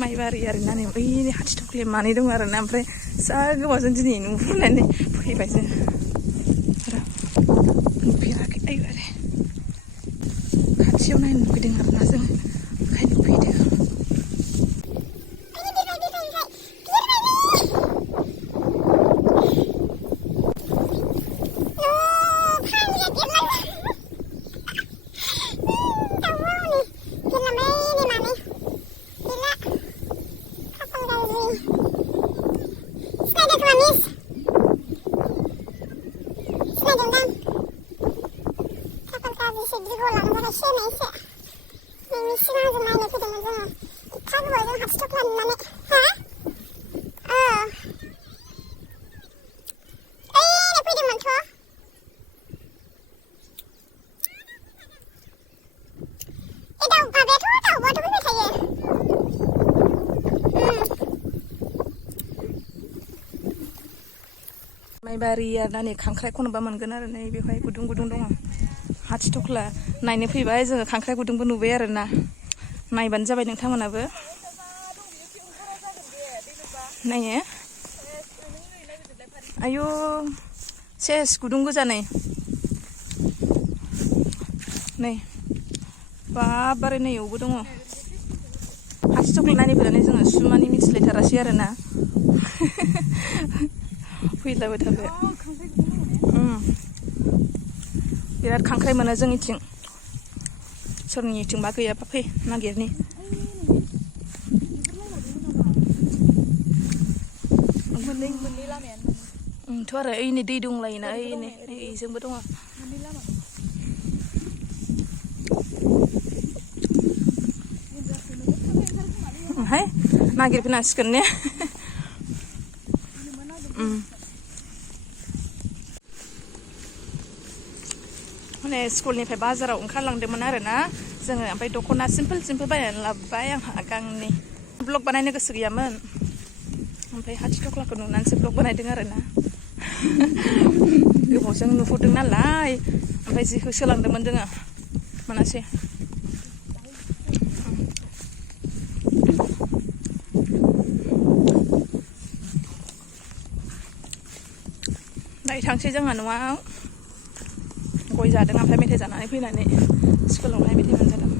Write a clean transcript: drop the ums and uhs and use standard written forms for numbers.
माइबारि आरोना नै ओइ हाथिथख्लि मानै दं आरोना ओमफ्राय जा गोबावजों दिनै नुहुरनानै फैबाय जों नुफेराखै आयु आरो खाथियाव नायनो लुगैदों आरोना जों ओंखायनो फैदों माइबारि आरोना नै खांख्राइ खन'बा मोनगोन आरो नै बेवहाय गुदुं गुदुं दङ हाथिथख्ला नायनो फैबाय जोङो खांख्राइ गुदुंबो नुबाय आरोना नायबानो जाबाय नोंथांमोनाबो नायो आयु सेस गुदुं गोजा नै बाबारे नै इयावबो दङ हाथिथख्ला नायनो फैनानै जोङो सुमानि मिथिलायथारासै आरोना फैलाबाय थाबाय बिराद खांख्राइ मोनो जोंनिथिं सोरनिथिंबा गैयाबा फै नागिरनि थ' आरो ओइ नै दै दंलायोना ओइ नै ओइजोंबो दङ हाय नागिरफैनांसिगोन ने माने स्कुलनिफ्राय बाजाराव ओंखारलांदोंमोन आरोना जोङो ओमफ्राय दख'ना सिम्पोल बायनानै लाबोबाय आंहा गांनै ब्लग बानायनो गोसो गैयामोन ओमफ्राय हाथिथख्लाखौ नुनानैसो ब्लग बानायदों आरोना गोबावजों नुहुरदों नालाय ओमफ्राय जि होसोलांदोंमोन जोङो मोनासै दायो थांसै जोंहा न'आव गय जादों ओमफ्राय मेथाइ जानानै फैनानै स्कुलावहाय मेथाइ मोनजादों